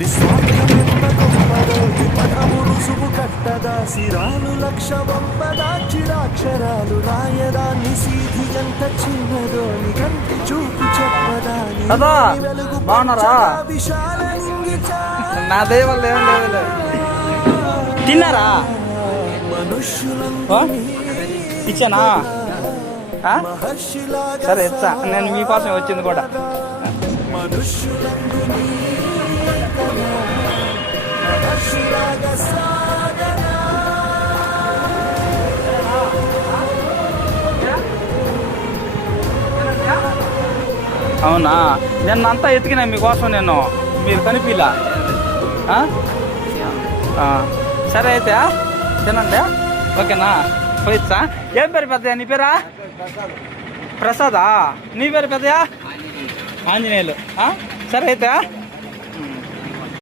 నిస్వార్థమెంత గొప్పదో ఈ పదము రుసుము కట్టదా సిరాలు లక్ష వంపదా చిరాక్షరాలు రాయదా నిశీధి ఎంత చిన్నదో ని కంటి చూపు చెప్పదా నీ వెలుగు బాగున్నారా? విశాల నింగిచా నా దేవల్ తిన్నారా? ఇచ్చానా? సరే ఇచ్చా, నేను మీకోసం వచ్చింది కూడా. అవునా, నేను అంతా ఎతికినా మీకోసం, మీరు కనిపిలా. సరే అయితే తినండి, ఓకేనా? పోయిచ్చా. ఏం పేరు పెద్దయా? నీ పేరా? ప్రసాదా. నీ పేరు పెద్దయా? ఆంజనేయులు. సరే అయితే